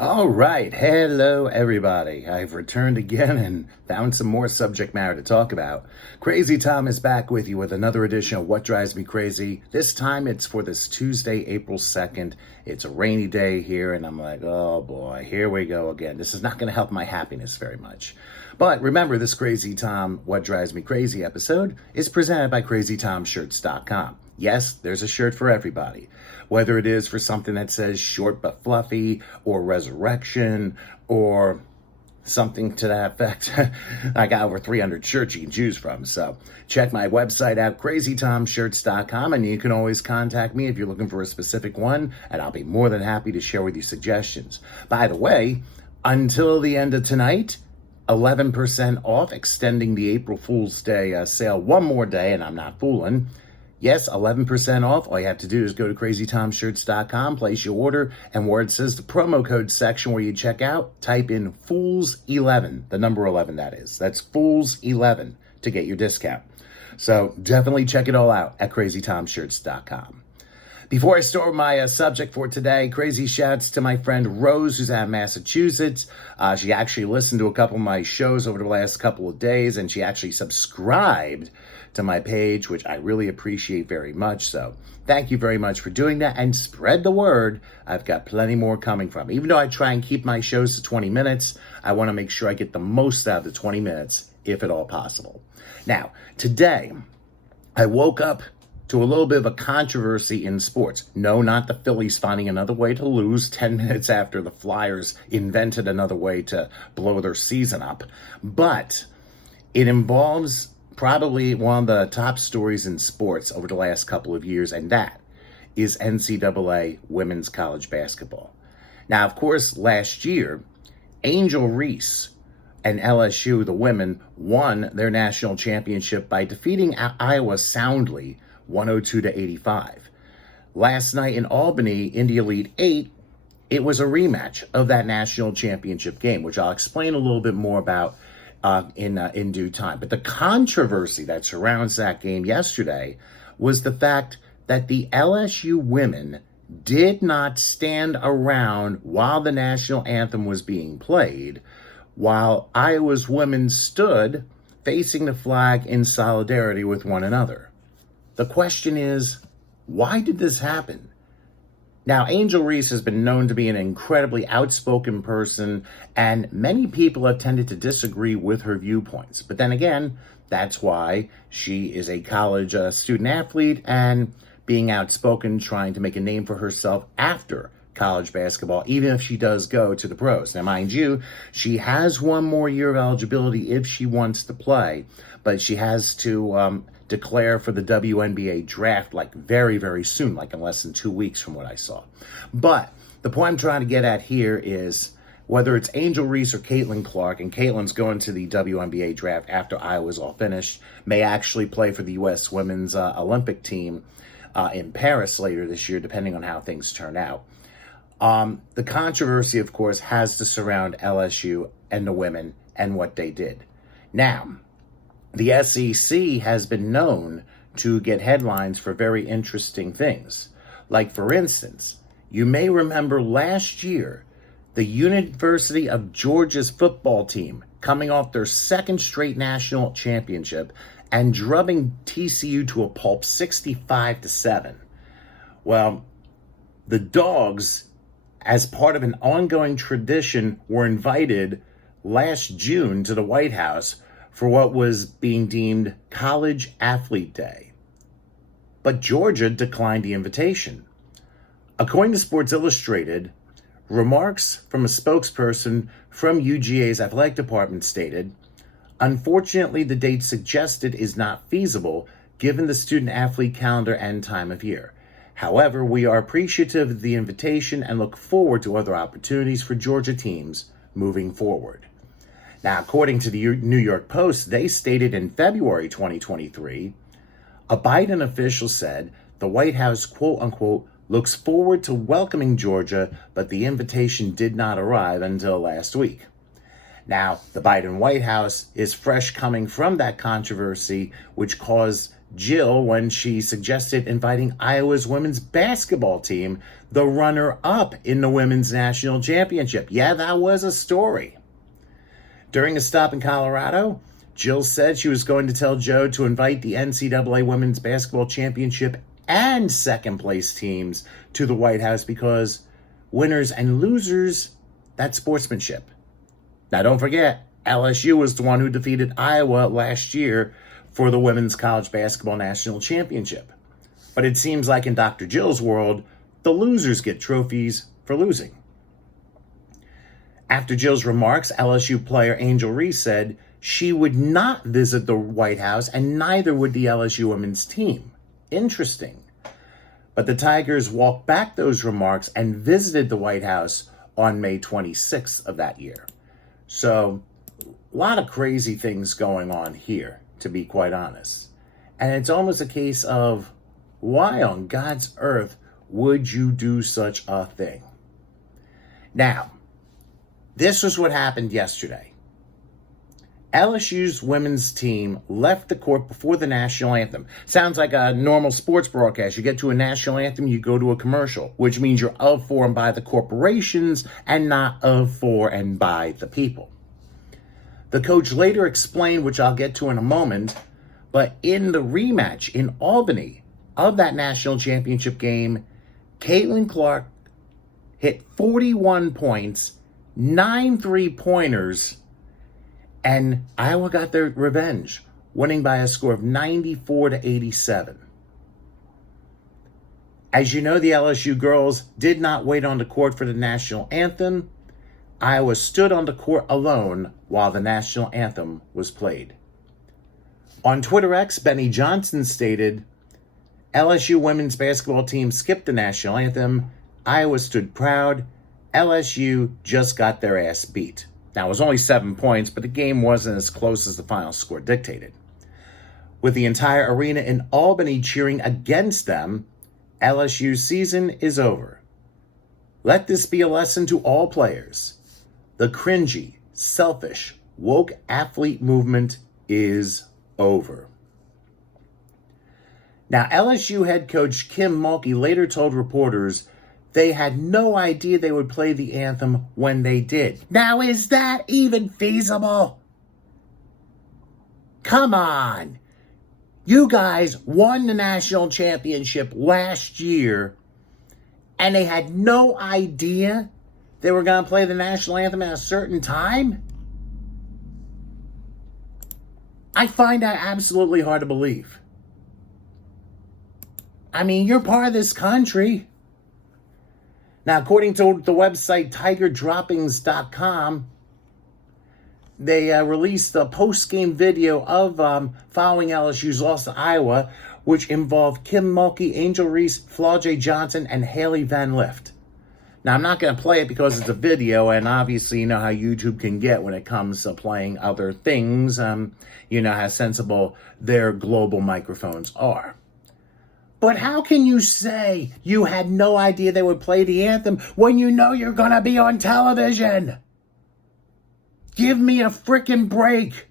All right. Hello, everybody. I've returned again and found some more subject matter to talk about. Crazy Tom is back with you with another edition of What Drives Me Crazy. This time it's for this Tuesday, April 2nd. It's a rainy day here, and I'm like, oh boy, here we go again. This is not going to help my happiness very much. But remember, this Crazy Tom What Drives Me Crazy episode is presented by CrazyTomShirts.com. Yes, there's a shirt for everybody. Whether it is for something that says short but fluffy, or resurrection, or something to that effect. I got over 300 shirts you can choose from. So check my website out, CrazyTomShirts.com, and you can always contact me if you're looking for a specific one, and I'll be more than happy to share with you suggestions. By the way, until the end of tonight, 11% off, extending the April Fool's Day sale one more day, and I'm not fooling. Yes, 11% off. All you have to do is go to CrazyTomShirts.com, place your order, and where it says the promo code section where you check out, type in FOOLS11, the number 11 that is. That's FOOLS11 to get your discount. So definitely check it all out at CrazyTomShirts.com. Before I start my subject for today, crazy shouts to my friend Rose, who's out of Massachusetts. She actually listened to a couple of my shows over the last couple of days, and she actually subscribed to my page, which I really appreciate very much. So thank you very much for doing that, and spread the word. I've got plenty more coming from. Even though I try and keep my shows to 20 minutes, I want to make sure I get the most out of the 20 minutes, if at all possible. Now, today, I woke up to a little bit of a controversy in sports. No, not the Phillies finding another way to lose 10 minutes after the Flyers invented another way to blow their season up. But it involves probably one of the top stories in sports over the last couple of years, and that is NCAA women's college basketball. Now, of course, last year, Angel Reese and LSU, the women, won their national championship by defeating Iowa soundly 102-85. Last night in Albany, in the Elite Eight, it was a rematch of that national championship game, which I'll explain a little bit more about in due time. But the controversy that surrounds that game yesterday was the fact that the LSU women did not stand around while the national anthem was being played, while Iowa's women stood facing the flag in solidarity with one another. The question is, why did this happen? Now, Angel Reese has been known to be an incredibly outspoken person, and many people have tended to disagree with her viewpoints. But then again, that's why she is a college student athlete and being outspoken, trying to make a name for herself after college basketball, even if she does go to the pros. Now, mind you, she has one more year of eligibility if she wants to play, but she has to declare for the WNBA draft like very, very soon, like in less than 2 weeks from what I saw. But the point I'm trying to get at here is whether it's Angel Reese or Caitlin Clark, and Caitlin's going to the WNBA draft after Iowa's all finished, may actually play for the U.S. women's Olympic team in Paris later this year, depending on how things turn out. The controversy, of course, has to surround LSU and the women and what they did. Now, the SEC has been known to get headlines for very interesting things. Like, for instance, you may remember last year, the University of Georgia's football team coming off their second straight national championship and drubbing TCU to a pulp 65-7. Well, the Dogs, as part of an ongoing tradition, were invited last June to the White House for what was being deemed College Athlete Day. But Georgia declined the invitation. According to Sports Illustrated, remarks from a spokesperson from UGA's athletic department stated, "Unfortunately, the date suggested is not feasible given the student-athlete calendar and time of year. However, we are appreciative of the invitation and look forward to other opportunities for Georgia teams moving forward." Now, according to the New York Post, they stated in February 2023, a Biden official said the White House, quote unquote, looks forward to welcoming Georgia, but the invitation did not arrive until last week. Now, the Biden White House is fresh coming from that controversy, which caused Jill when she suggested inviting Iowa's women's basketball team, the runner-up in the women's national championship. Yeah, that was a story. During a stop in Colorado, Jill said she was going to tell Joe to invite the NCAA Women's Basketball Championship and second-place teams to the White House because winners and losers, that's sportsmanship. Now, don't forget, LSU was the one who defeated Iowa last year for the Women's College Basketball National Championship. But it seems like in Dr. Jill's world, the losers get trophies for losing. After Jill's remarks, LSU player Angel Reese said she would not visit the White House and neither would the LSU women's team. Interesting. But the Tigers walked back those remarks and visited the White House on May 26th of that year. So, a lot of crazy things going on here, to be quite honest. And it's almost a case of, why on God's earth would you do such a thing? Now, this was what happened yesterday. LSU's women's team left the court before the national anthem. Sounds like a normal sports broadcast. You get to a national anthem, you go to a commercial, which means you're of, for, and by the corporations and not of, for, and by the people. The coach later explained, which I'll get to in a moment, but in the rematch in Albany of that national championship game, Caitlin Clark hit 41 points, 9 3-pointers, and Iowa got their revenge, winning by a score of 94-87. As you know, the LSU girls did not wait on the court for the national anthem. Iowa stood on the court alone while the national anthem was played. On Twitter X, Benny Johnson stated, LSU women's basketball team skipped the national anthem. Iowa stood proud. LSU just got their ass beat. Now, it was only 7 points, but the game wasn't as close as the final score dictated. With the entire arena in Albany cheering against them, LSU's season is over. Let this be a lesson to all players. The cringy, selfish, woke athlete movement is over. Now, LSU head coach Kim Mulkey later told reporters they had no idea they would play the anthem when they did. Now, is that even feasible? Come on. You guys won the national championship last year, and they had no idea they were going to play the national anthem at a certain time? I find that absolutely hard to believe. I mean, you're part of this country. Now, according to the website TigerDroppings.com, they released a post-game video of following LSU's loss to Iowa, which involved Kim Mulkey, Angel Reese, Flau'jae Johnson, and Haley Van Lift. Now, I'm not going to play it because it's a video, and obviously you know how YouTube can get when it comes to playing other things. You know how sensible their global microphones are. But how can you say you had no idea they would play the anthem when you know you're going to be on television? Give me a frickin' break.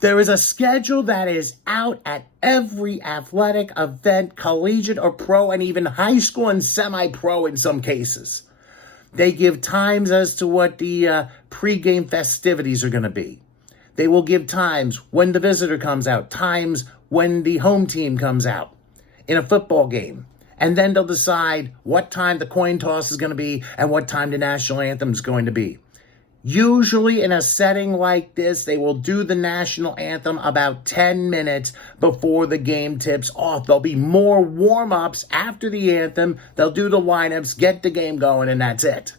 There is a schedule that is out at every athletic event, collegiate or pro, and even high school and semi-pro in some cases. They give times as to what the pregame festivities are going to be. They will give times when the visitor comes out, times when the home team comes out in a football game. And then they'll decide what time the coin toss is going to be and what time the national anthem is going to be. Usually in a setting like this, they will do the national anthem about 10 minutes before the game tips off. There'll be more warm-ups after the anthem. They'll do the lineups, get the game going, and that's it.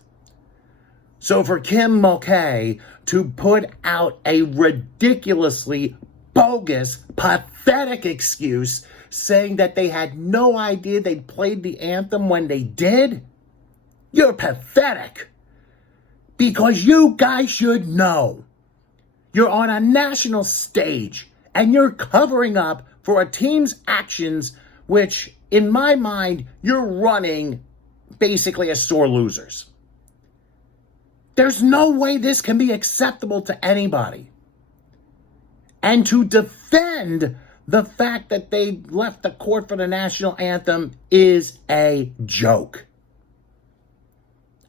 So for Kim Mulkey to put out a ridiculously bogus, pathetic excuse saying that they had no idea they played the anthem when they did, you're pathetic. Because you guys should know. You're on a national stage and you're covering up for a team's actions, which, in my mind, you're running basically as sore losers. There's no way this can be acceptable to anybody. And to defend The fact that they left the court for the national anthem is a joke.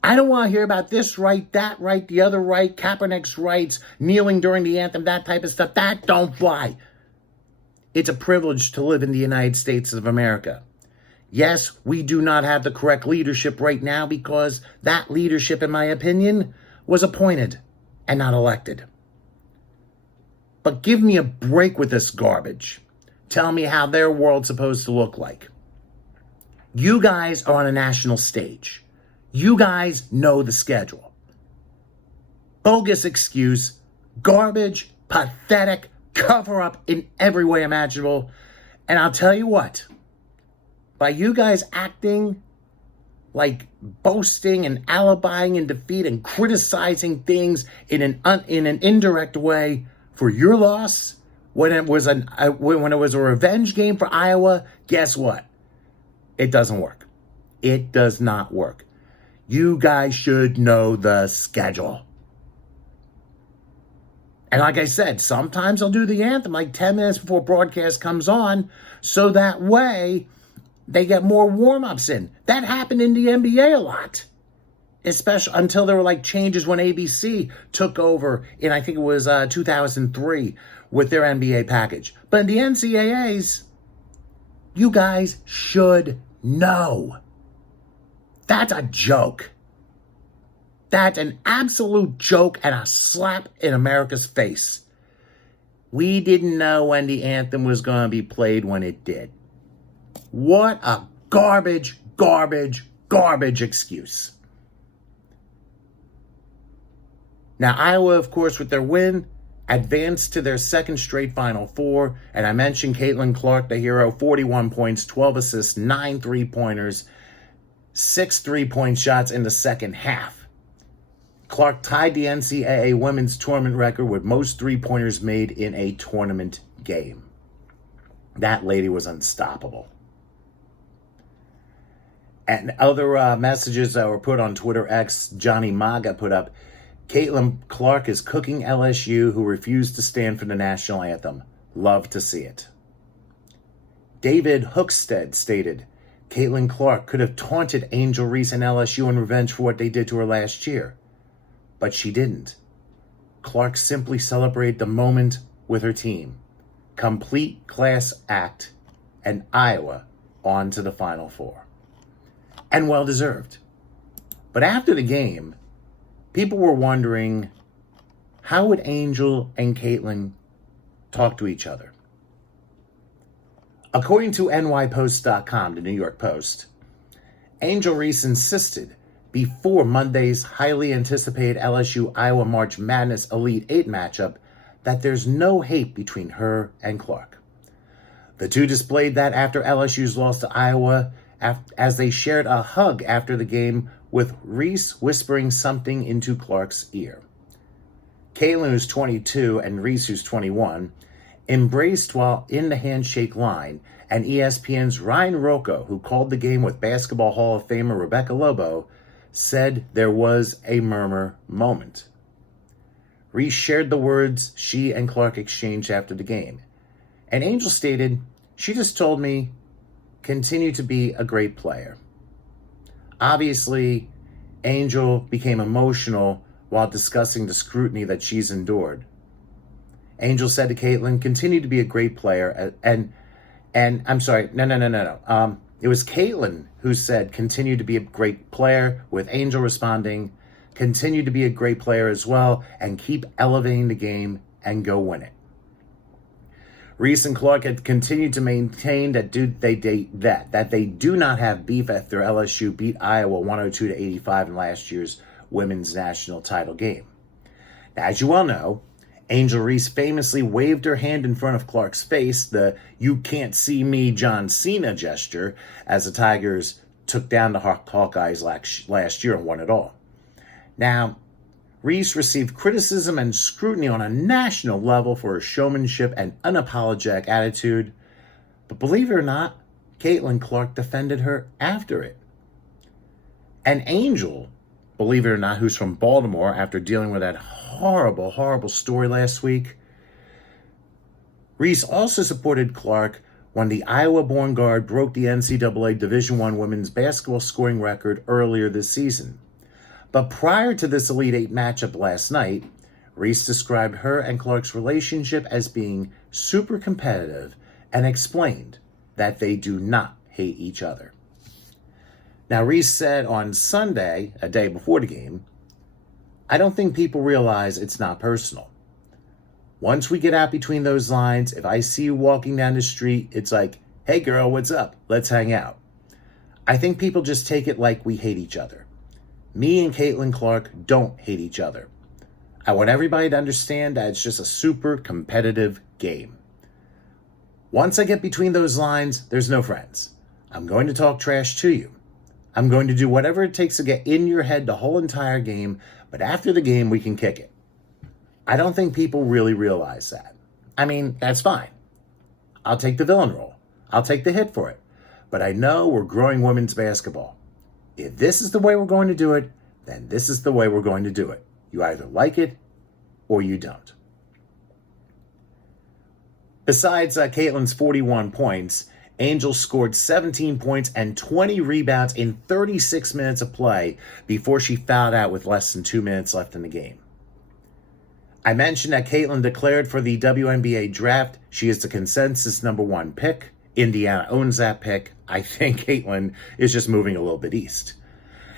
I don't want to hear about this right, that right, the other right, Kaepernick's rights, kneeling during the anthem, that type of stuff. That don't fly. It's a privilege to live in the United States of America. Yes, we do not have the correct leadership right now because that leadership, in my opinion, was appointed and not elected. But give me a break with this garbage. Tell me how their world's supposed to look like. You guys are on a national stage. You guys know the schedule. Bogus excuse, garbage, pathetic, cover up in every way imaginable. And I'll tell you what, by you guys acting like boasting and alibying in defeat and criticizing things in an indirect way for your loss, when it was a revenge game for Iowa, guess what? It doesn't work. It does not work. You guys should know the schedule. And like I said, sometimes I'll do the anthem like 10 minutes before broadcast comes on, so that way they get more warm-ups in. That happened in the NBA a lot. Especially until there were like changes when ABC took over in, I think it was 2003 with their NBA package. But in the NCAAs, you guys should know. That's a joke. That's an absolute joke and a slap in America's face. We didn't know when the anthem was going to be played when it did. What a garbage excuse. Now, Iowa, of course, with their win, advanced to their second straight Final Four. And I mentioned Caitlin Clark, the hero, 41 points, 12 assists, 9 three-pointers, 6 3-point shots in the second half. Clark tied the NCAA women's tournament record with most three-pointers made in a tournament game. That lady was unstoppable. And other messages that were put on Twitter X, Johnny Maga put up, Caitlin Clark is cooking LSU, who refused to stand for the national anthem. Love to see it. David Hookstead stated, Caitlin Clark could have taunted Angel Reese and LSU in revenge for what they did to her last year. But she didn't. Clark simply celebrated the moment with her team. Complete class act, and Iowa on to the Final Four. And well-deserved. But after the game, people were wondering, how would Angel and Caitlin talk to each other? According to nypost.com, the New York Post, Angel Reese insisted before Monday's highly anticipated LSU-Iowa March Madness Elite Eight matchup that there's no hate between her and Clark. The two displayed that after LSU's loss to Iowa, as they shared a hug after the game, with Reese whispering something into Clark's ear. Caitlin, who's 22, and Reese, who's 21, embraced while in the handshake line, and ESPN's Ryan Rocco, who called the game with Basketball Hall of Famer Rebecca Lobo, said there was a murmur moment. Reese shared the words she and Clark exchanged after the game, and Angel stated, she just told me, continue to be a great player. Obviously, Angel became emotional while discussing the scrutiny that she's endured. Angel said to Caitlin, continue to be a great player. And I'm sorry, no. It was Caitlin who said, continue to be a great player, with Angel responding, continue to be a great player as well, and keep elevating the game and go win it. Reese and Clark had continued to maintain that they do not have beef after LSU beat Iowa 102-85 in last year's women's national title game. Now, as you well know, Angel Reese famously waved her hand in front of Clark's face, the "you can't see me John Cena" gesture, as the Tigers took down the Hawkeyes last year and won it all. Now, Reese received criticism and scrutiny on a national level for her showmanship and unapologetic attitude, but believe it or not, Caitlin Clark defended her after it. And Angel, believe it or not, who's from Baltimore after dealing with that horrible story last week, Reese also supported Clark when the Iowa-born guard broke the NCAA Division I women's basketball scoring record earlier this season. But prior to this Elite Eight matchup last night, Reese described her and Clark's relationship as being super competitive and explained that they do not hate each other. Now, Reese said on Sunday, a day before the game, "I don't think people realize it's not personal. Once we get out between those lines, if I see you walking down the street, it's like, hey girl, what's up? Let's hang out. I think people just take it like we hate each other. Me and Caitlin Clark don't hate each other. I want everybody to understand that it's just a super competitive game. Once I get between those lines, there's no friends. I'm going to talk trash to you. I'm going to do whatever it takes to get in your head the whole entire game, but after the game, we can kick it. I don't think people really realize that. I mean, that's fine. I'll take the villain role. I'll take the hit for it. But I know we're growing women's basketball. If this is the way we're going to do it, then this is the way we're going to do it. You either like it or you don't." Besides Caitlin's 41 points, Angel scored 17 points and 20 rebounds in 36 minutes of play before she fouled out with less than 2 minutes left in the game. I mentioned that Caitlin declared for the WNBA draft. She is the consensus #1 pick. Indiana owns that pick. I think Caitlin is just moving a little bit east.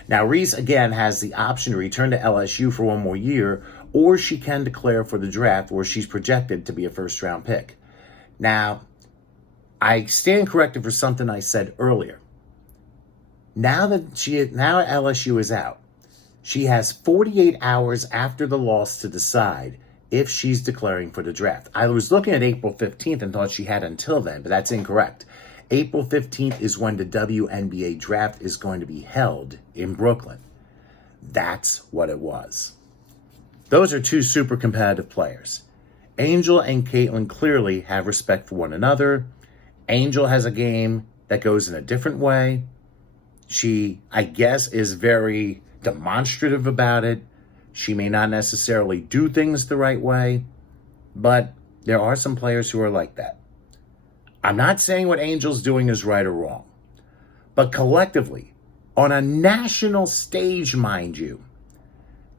Now, Reese, again, has the option to return to LSU for one more year, or she can declare for the draft where she's projected to be a first-round pick. Now, I stand corrected for something I said earlier. Now LSU is out, she has 48 hours after the loss to decide if she's declaring for the draft. I was looking at April 15th and thought she had until then, but that's incorrect. April 15th is when the WNBA draft is going to be held in Brooklyn. That's what it was. Those are two super competitive players. Angel and Caitlin clearly have respect for one another. Angel has a game that goes in a different way. She, I guess, is very demonstrative about it. She may not necessarily do things the right way, but there are some players who are like that. I'm not saying what Angel's doing is right or wrong, but collectively, on a national stage, mind you,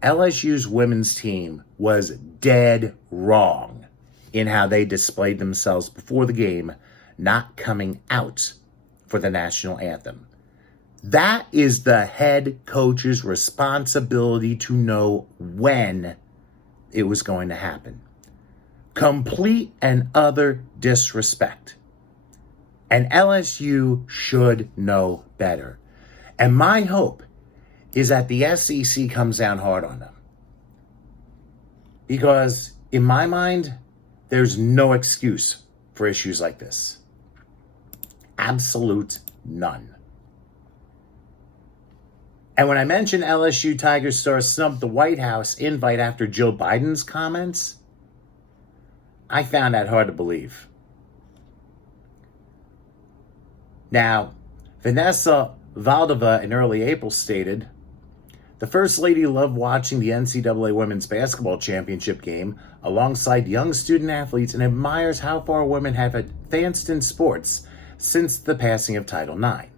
LSU's women's team was dead wrong in how they displayed themselves before the game, not coming out for the national anthem. That is the head coach's responsibility to know when it was going to happen. Complete and utter disrespect. And LSU should know better. And my hope is that the SEC comes down hard on them. Because in my mind, there's no excuse for issues like this. Absolute none. And when I mentioned LSU Tigers star snubbed the White House invite after Joe Biden's comments, I found that hard to believe. Now, Vanessa Valdeva in early April stated, "The First Lady loved watching the NCAA Women's Basketball Championship game alongside young student athletes and admires how far women have advanced in sports since the passing of Title IX.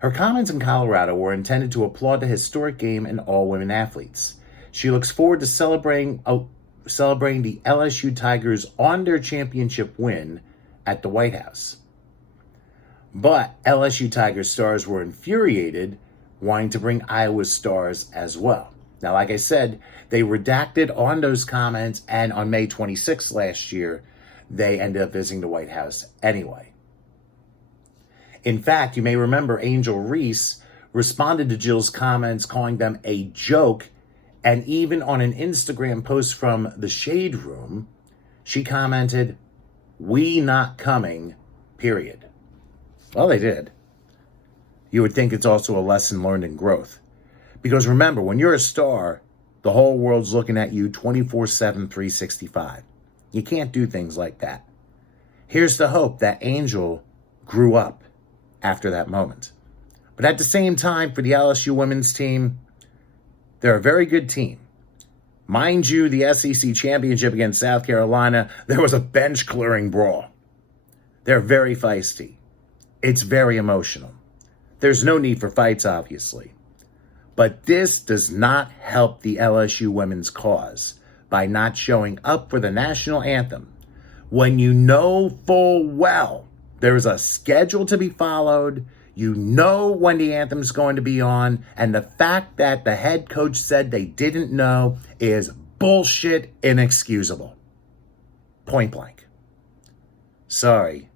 Her comments in Colorado were intended to applaud the historic game and all women athletes. She looks forward to celebrating the LSU Tigers on their championship win at the White House." But LSU Tigers stars were infuriated, wanting to bring Iowa stars as well. Now, like I said, they redacted on those comments, and on May 26th last year, they ended up visiting the White House anyway. In fact, you may remember Angel Reese responded to Jill's comments, calling them a joke, and even on an Instagram post from the Shade Room, she commented, "We not coming, period." Well, they did. You would think it's also a lesson learned in growth. Because remember, when you're a star, the whole world's looking at you 24/7, 365. You can't do things like that. Here's the hope that Angel grew up after that moment. But at the same time, for the LSU women's team, they're a very good team. Mind you, the SEC championship against South Carolina, there was a bench clearing brawl. They're very feisty. It's very emotional. There's no need for fights, obviously. But this does not help the LSU women's cause by not showing up for the national anthem when you know full well there's a schedule to be followed, you know when the anthem's going to be on, and the fact that the head coach said they didn't know is bullshit inexcusable. Point blank. Sorry.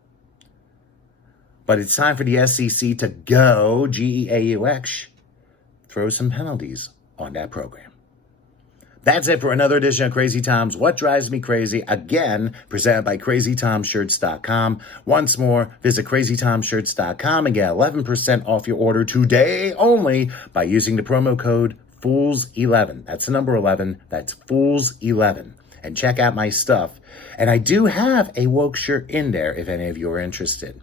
But it's time for the SEC to go, G-E-A-U-X, throw some penalties on that program. That's it for another edition of Crazy Tom's What Drives Me Crazy, again, presented by CrazyTomShirts.com. Once more, visit CrazyTomShirts.com and get 11% off your order today only by using the promo code FOOLS11. That's the number 11. That's FOOLS11. And check out my stuff. And I do have a woke shirt in there if any of you are interested.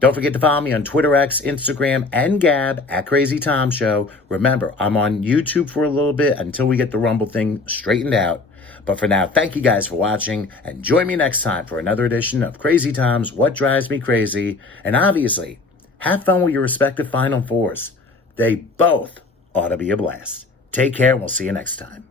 Don't forget to follow me on Twitter, X, Instagram, and Gab at Crazy Tom Show. Remember, I'm on YouTube for a little bit until we get the Rumble thing straightened out. But for now, thank you guys for watching, and join me next time for another edition of Crazy Tom's What Drives Me Crazy. And obviously, have fun with your respective Final Fours. They both ought to be a blast. Take care, and we'll see you next time.